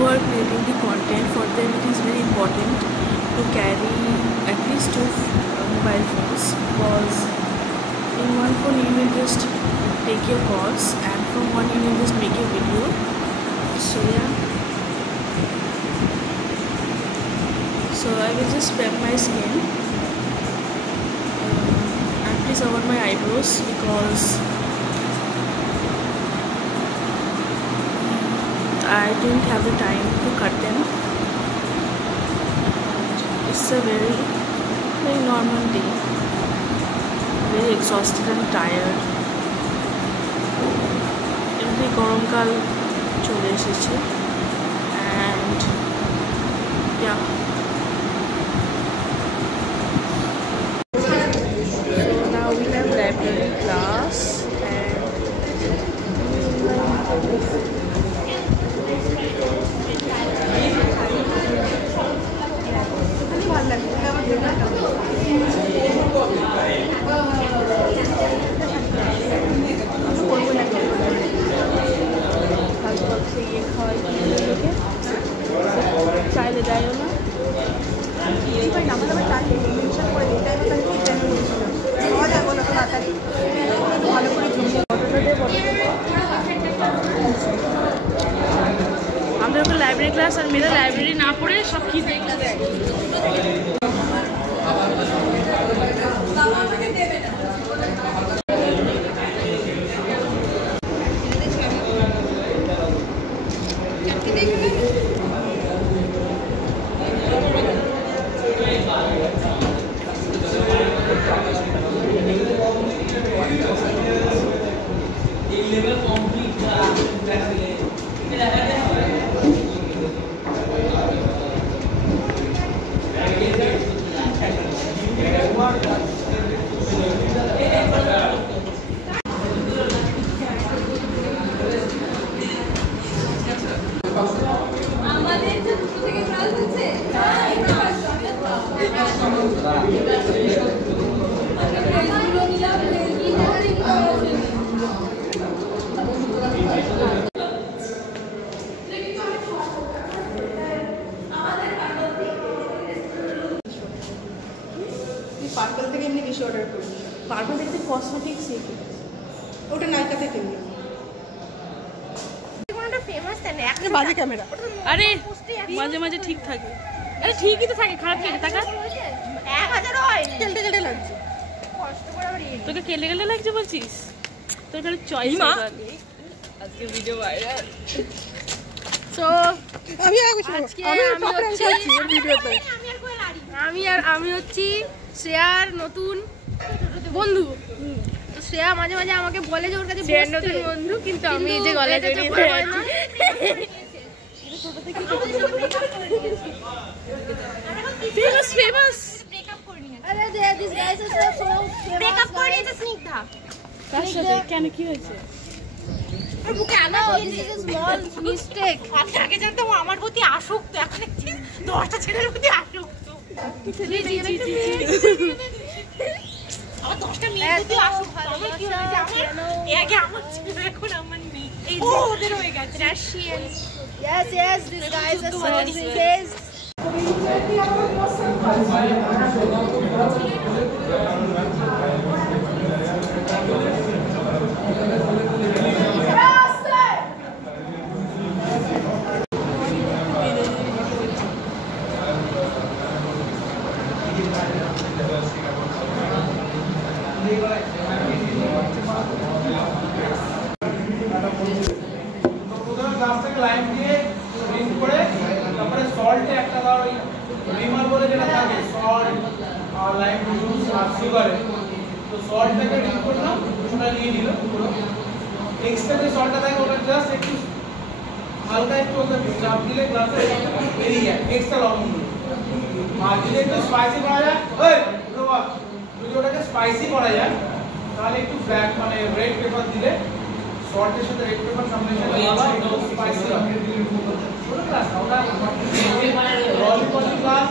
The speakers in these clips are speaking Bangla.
who are creating the content, for them it is very important to carry at least two mobile phones, because in one phone you will just take your calls and from one you will just make a video. So yeah, so I will just prep my skin and please avoid my eyebrows because I didn't have the time to cut them. It's a very normal day, very exhausted and tired. এমনি গরমকাল চলে এসেছে and yeah. So now we have library class and চাইলে যাইও না আমাদের ওখানে লাইব্রেরি ক্লাস আর মেয়েরা লাইব্রেরি না পড়ে সব কি দেখতে দেয়। পার্পল থেকে এমনি বেশি অর্ডার করি। পার্পল থেকে কসমেটিক্স ওটা নাইকা থেকে নিই। কোনটা ফেমাস না একটা বাজে ক্যামেরা। আরে মাঝে মাঝে ঠিক থাকে, আরে ঠিকই তো থাকে, খারাপ কেটে টাকা 1000 হয় কেলটে কেলটে লাগছে। কষ্ট করে আবার তোকে কেলে কেলে লাগছে বলছিস? তোর খালি চয়েস আজকে ভিডিও ভাইরাল। সো আমি হচ্ছি শ্রেয়ার নতুন বন্ধু। তো শ্রেয়া মাঝে মাঝে আমাকে বলে যে ওর কাছে নতুন বন্ধু, কিন্তু আমি এই যে গলায় জড়িয়ে ধরেছি। ফেমাস ফেমাস ব্রেকআপ করে নিয়েছে। আরে দিস গাইস আর সো ব্রেকআপ করে নিয়েছে স্নিগ্ধা। তার সাথে কেন কি হয়েছে? আর বুকে আনা দিস ইজ স্মল মিস্টেক। আপনি আগে জানতো ও আমার প্রতি আসক্ত, এখন দেখছি 10টা ছেলের প্রতি আসক্ত। আমার 10টা মেয়ের প্রতি আসক্ত। আমার কি হয়েছে? আগে আমার ছিল, এখন আমার নেই। এই যে ওদের হয়ে গেছে Russian. Yes, these guys are so pissed. Lime দিয়ে রিন্স করে তারপরে সল্টে একটা ধর ওই রিমার বলে যেটা থাকে, সল্ট আর লাইম জুস আর সুগারে, তো সল্টটাকে রিন্স করলাম, ওটা নিয়ে নিল পুরো এক্সট্রা যে সল্টটা থাকে ওটা জাস্ট একটু হালকা একটু ওটা চাপ দিলে গ্লাসে বেরিয়ে যায় এক্সট্রা লবণ। আর যদি একটু স্পাইসি করা যায়, ওই বাবা যদি ওটাকে স্পাইসি করা যায় তাহলে একটু ব্ল্যাক মানে রেড পেপার দিলে সল্টের সাথে রেড পেপার কম্বিনেশন আলাদা একটু স্পাইসি হবে। ছোট ক্লাস আমরা lollipop class,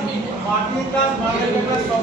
Martin class, Margarita class সব